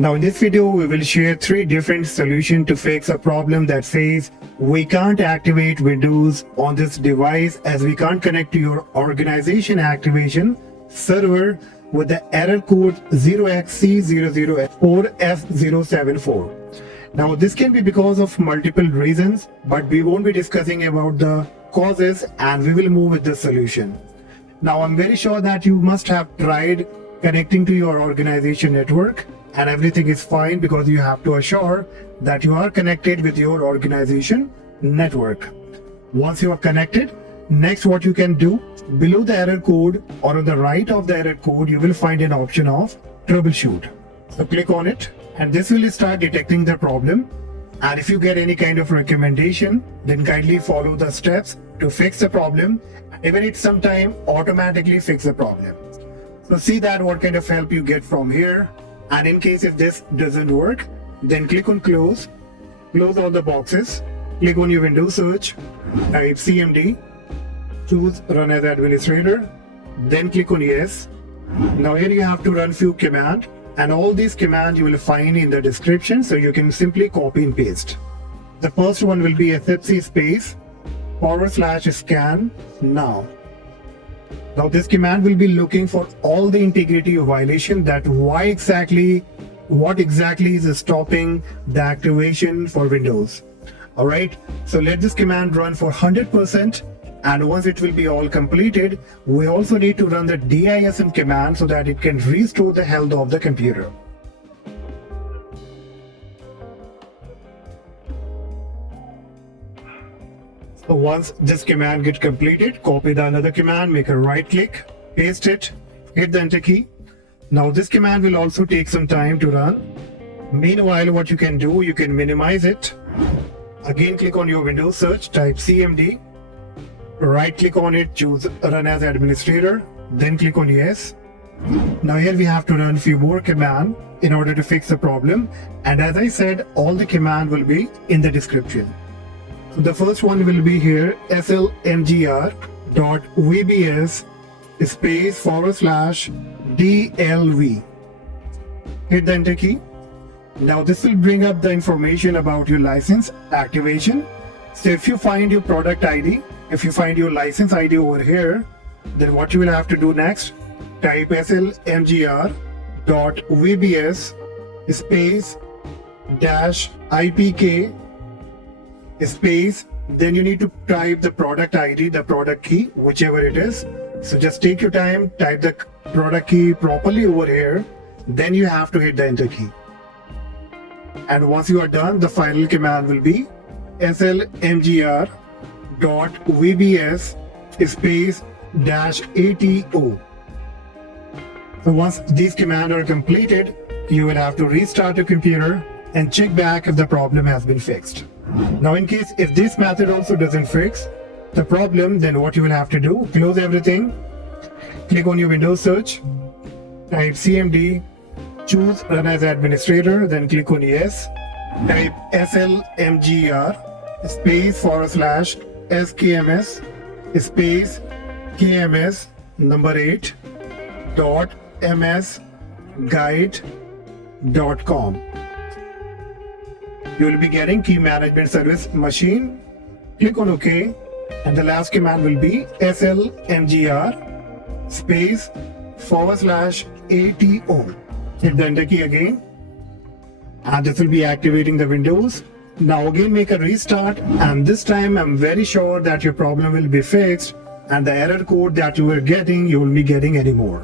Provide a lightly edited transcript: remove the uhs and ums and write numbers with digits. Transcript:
Now in this video, we will share 3 different solutions to fix a problem that says we can't activate Windows on this device as we can't connect to your organization activation server with the error code 0xC004F074. Now this can be because of multiple reasons, but we won't be discussing about the causes and we will move with the solution. Now I'm very sure that you must have tried connecting to your organization network and everything is fine because you have to assure that you are connected with your organization network. Once you are connected, next what you can do, below the error code or on the right of the error code, you will find an option of troubleshoot. So click on it and this will start detecting the problem. And if you get any kind of recommendation, then kindly follow the steps to fix the problem. Even it sometime automatically fix the problem. So see that what kind of help you get from here. And in case if this doesn't work, then click on close all the boxes, click on your Windows search, type CMD, choose run as administrator, then click on yes. Now here you have to run few commands and all these commands you will find in the description, so you can simply copy and paste. The first one will be sfc space /scan now. Now this command will be looking for all the integrity violation, that what exactly is stopping the activation for Windows. Alright, so let this command run for 100%, and once it will be all completed, we also need to run the dism command so that it can restore the health of the computer. So once this command gets completed, copy the another command, make a right click, paste it, hit the enter key. Now this command will also take some time to run. Meanwhile, what you can do, you can minimize it. Again, click on your Windows search, type CMD, right click on it, choose run as administrator, then click on yes. Now here we have to run few more commands in order to fix the problem. And as I said, all the command will be in the description. So the first one will be here, slmgr.vbs space /DLV. Hit the enter key. Now this will bring up the information about your license activation. So if you find your product ID, if you find your license ID over here, then what you will have to do next, type slmgr.vbs space -IPK space, then you need to type the product ID, the product key, whichever it is. So just take your time, type the product key properly over here, then you have to hit the enter key. And once you are done, the final command will be slmgr.vbs space -ATO. So once these commands are completed, you will have to restart your computer and check back if the problem has been fixed. Now in case if this method also doesn't fix the problem, then what you will have to do, close everything, click on your Windows search, type CMD, choose run as administrator, then click on yes, type slmgr space /skms space kms number 8 .msguide.com. You will be getting key management service machine. Click on OK, and the last command will be slmgr space /ATO. Hit the enter key again, and this will be activating the Windows. Now again make a restart, and this time I'm very sure that your problem will be fixed and the error code that you were getting, you will be getting anymore.